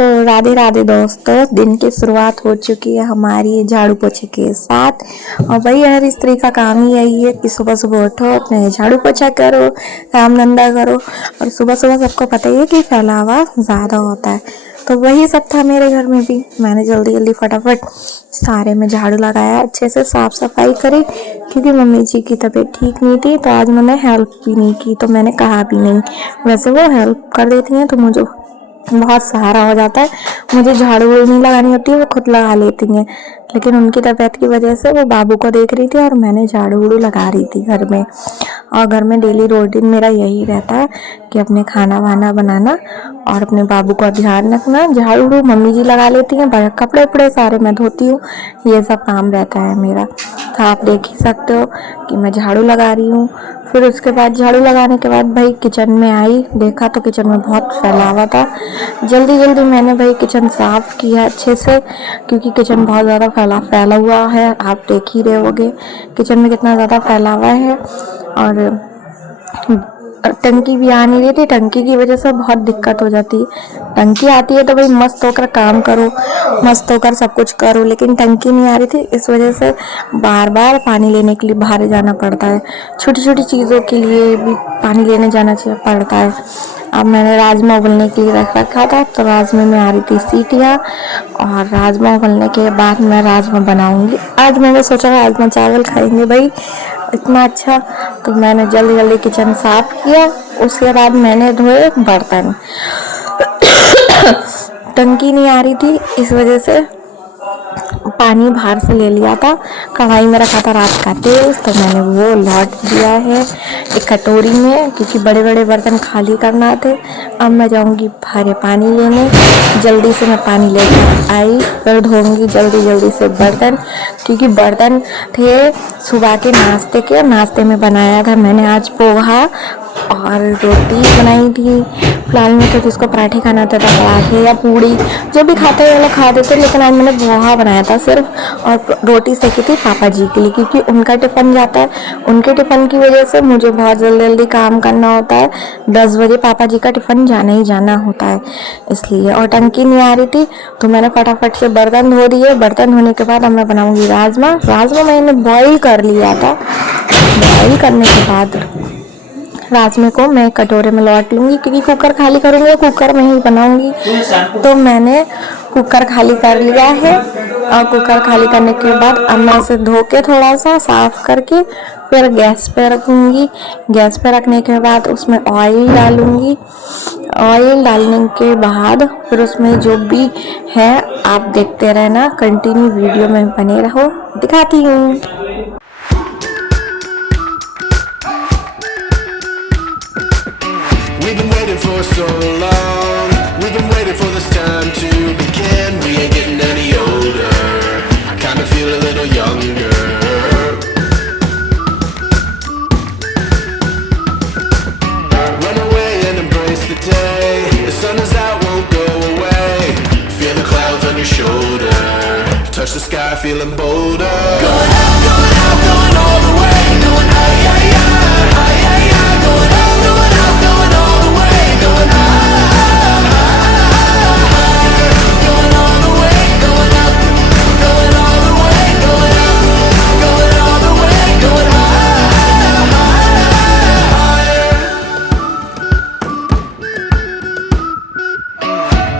तो राधे राधे दोस्तों, दिन की शुरुआत हो चुकी है हमारी झाड़ू पोछे के साथ। और भाई हर स्त्री का काम ही यही है कि सुबह सुबह उठो, अपने झाड़ू पोछा करो, काम धंधा करो। और सुबह सुबह सबको पता ही है कि फैलावा ज़्यादा होता है, तो वही सब था मेरे घर में भी। मैंने जल्दी जल्दी फटाफट सारे में झाड़ू लगाया, अच्छे से साफ सफाई करी, क्योंकि मम्मी जी की तबीयत ठीक नहीं थी। तो आज मैंने हेल्प भी नहीं की, तो मैंने कहा भी नहीं। वैसे वो हेल्प कर देती हैं तो मुझे बहुत सहारा हो जाता है। मुझे झाड़ू नहीं लगानी होती है, वो खुद लगा लेती हैं। लेकिन उनकी तबीयत की वजह से वो बाबू को देख रही थी और मैंने झाड़ू उड़ू लगा रही थी घर में। और घर में डेली रूटीन मेरा यही रहता है कि अपने खाना वाना बनाना और अपने बाबू का ध्यान रखना। झाड़ू उड़ू मम्मी जी लगा लेती हैं, कपड़े उपड़े सारे मैं धोती हूँ, ये सब काम रहता है मेरा। तो आप देख ही सकते हो कि मैं झाड़ू लगा रही हूँ। फिर उसके बाद झाड़ू लगाने के बाद भाई किचन में आई, देखा तो किचन में बहुत फैलावा था। जल्दी जल्दी मैंने भाई किचन साफ किया अच्छे से, क्योंकि किचन बहुत ज़्यादा फैला हुआ है। आप देख ही रहे होगे किचन में कितना ज़्यादा फैलावा है। और टंकी भी आ नहीं रही थी, टंकी की वजह से बहुत दिक्कत हो जाती है। टंकी आती है तो भाई मस्त होकर काम करो, मस्त होकर सब कुछ करो, लेकिन टंकी नहीं आ रही थी, इस वजह से बार बार पानी लेने के लिए बाहर जाना पड़ता है। छोटी छोटी चीज़ों के लिए भी पानी लेने जाना पड़ता है। अब मैंने राजमा उबलने के लिए रख रखा था, तो राजमा में आ रही थी सीटियाँ। और राजमा उबलने के बाद मैं राजमा बनाऊंगी। आज मैंने सोचा राजमा चावल खाएंगे भाई, इतना अच्छा। तो मैंने जल्दी जल्दी किचन साफ किया। उसके बाद मैंने धोए बर्तन। टंकी नहीं आ रही थी, इस वजह से पानी बाहर से ले लिया था। कढ़ाई में रखा था रात का तेल, तो मैंने वो लौट दिया है एक कटोरी में, क्योंकि बड़े बड़े बर्तन खाली करना थे। अब मैं जाऊंगी भारे पानी लेने। जल्दी से मैं पानी लेकर आई, फिर धोऊंगी जल्दी जल्दी से बर्तन, क्योंकि बर्तन थे सुबह के नाश्ते में बनाया था मैंने आज पोहा और रोटी बनाई थी। फिलहाल में तो जिसको पराठे खाना होता था, पराठे या पूड़ी जो भी खाते हैं वो लोग खा देते, लेकिन आज मैंने पोहा बनाया था सिर्फ, और रोटी सेकी थी पापा जी के लिए, क्योंकि उनका टिफ़िन जाता है। उनके टिफ़िन की वजह से मुझे बहुत जल्दी जल्दी काम करना होता है। 10 बजे पापा जी का टिफ़िन जाना ही जाना होता है, इसलिए। और टंकी नहीं आ रही थी तो मैंने फटाफट से बर्तन धो दिए। बर्तन धोने के बाद अब मैं बनाऊंगी राजमा। राजमा मैंने बॉईल कर लिया था। बॉईल करने के बाद राजमे को मैं कटोरे में लौट लूँगी, क्योंकि कुकर खाली करूँगी, कुकर में ही बनाऊँगी। तो मैंने कुकर खाली कर लिया है। और कुकर खाली करने के बाद अब मैं इसे धो के थोड़ा सा साफ करके फिर गैस पे रखूँगी। गैस पे रखने के बाद उसमें ऑयल डालूँगी। ऑयल डालने के बाद फिर उसमें जो भी है आप देखते रहना, कंटिन्यू वीडियो में बने रहो, दिखाती हूँ। We've been waiting for so long. We've been waiting for this time to begin. We ain't getting any older. I kinda feel a little younger. Run away and embrace the day. The sun is out, won't go away. Feel the clouds on your shoulder. Touch the sky, feeling bolder. Going out, going out, going all the way. Going high, high, high, high, high, high. Going out, going out, going all the way. Going high, going all the way. Going up, going all the way. Going up, going all the way. Going higher.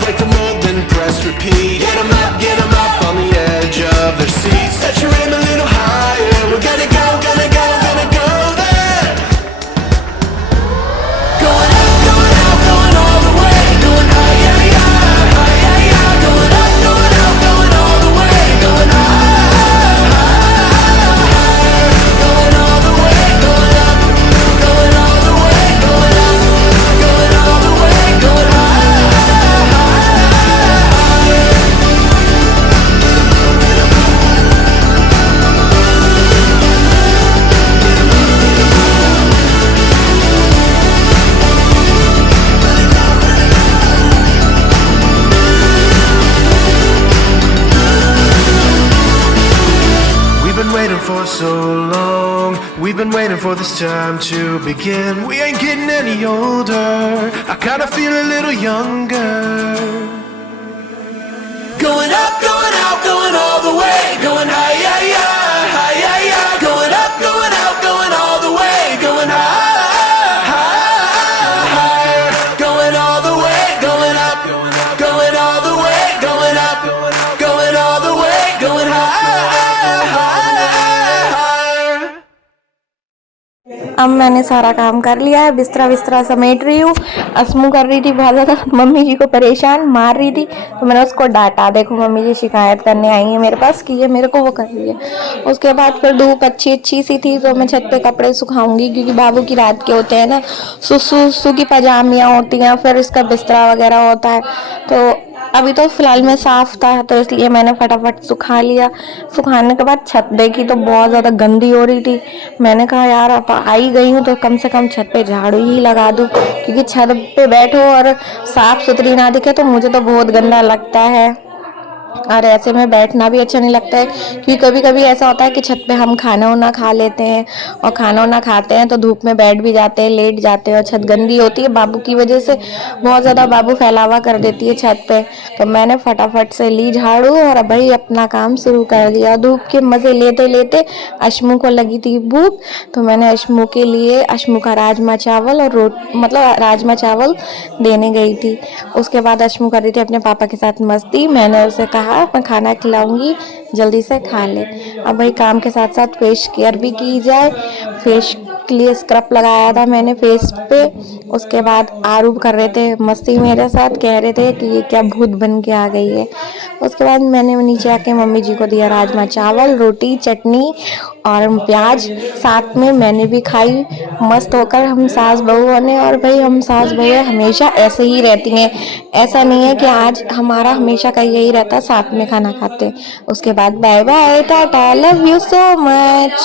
Break the mold, then press repeat. Get 'em up on the edge of their seats. Set your aim a little higher. We're gonna go, gonna go, gonna go there. Going up, going out, going all the way. Going high, yeah, yeah, high, yeah, yeah. Going up, going out, going all the way. Going high, going all the way. Going up, going all the way. Going up, going all the way. Going high. We've been waiting for so long. We've been waiting for this time to begin. We ain't getting any older. I kinda feel a little younger. अब मैंने सारा काम कर लिया है, बिस्तरा बिस्तरा समेट रही हूँ। असमू कर रही थी बहुत ज़्यादा मम्मी जी को परेशान, मार रही थी, तो मैंने उसको डांटा। देखो मम्मी जी शिकायत करने आई है मेरे पास कि ये मेरे को वो कर रही है। उसके बाद फिर धूप अच्छी अच्छी सी थी, तो मैं छत पे कपड़े सुखाऊंगी, क्योंकि बाबू की रात के होते हैं ना, सुसु की पजामियाँ होती हैं, फिर इसका बिस्तरा वगैरह होता है। तो अभी तो फिलहाल में साफ था, तो इसलिए मैंने फटाफट सुखा लिया। सुखाने के बाद छत देखी तो बहुत ज़्यादा गंदी हो रही थी। मैंने कहा यार अब आई गई हूँ तो कम से कम छत पे झाड़ू ही लगा दूँ, क्योंकि छत पे बैठो और साफ सुथरी ना दिखे तो मुझे तो बहुत गंदा लगता है, और ऐसे में बैठना भी अच्छा नहीं लगता है। क्योंकि कभी कभी ऐसा होता है कि छत पे हम खाना वाना खा लेते हैं, और खाना वाना खाते हैं तो धूप में बैठ भी जाते हैं, लेट जाते हैं, और छत गंदी होती है बाबू की वजह से, बहुत ज़्यादा बाबू फैलावा कर देती है छत पे। तो मैंने फटाफट से ली झाड़ू और भाई अपना काम शुरू कर दिया। धूप के मज़े लेते लेते अशमू को लगी थी भूख, तो मैंने अशमू के लिए अशमू का राजमा चावल और मतलब राजमा चावल देने गई थी। उसके बाद अशमू कर रही थी अपने पापा के साथ मस्ती। मैंने उसे कहा मैं खाना खिलाऊंगी, जल्दी से खा ले। अब भाई काम के साथ साथ फेस केयर भी की जाए। फेस के लिए स्क्रब लगाया था मैंने फेस पे। उसके बाद आरूप कर रहे थे मस्ती मेरे साथ, कह रहे थे कि ये क्या भूत बन के आ गई है। उसके बाद मैंने नीचे आके मम्मी जी को दिया राजमा चावल, रोटी, चटनी और प्याज, साथ में मैंने भी खाई मस्त होकर हम सास बहू ने। और भाई हम सास बहू हमेशा ऐसे ही रहती हैं, ऐसा नहीं है कि आज हमारा हमेशा का यही रहता, साथ में खाना खाते। उसके बाद बाय बाय, टाटा, लव यू सो मच।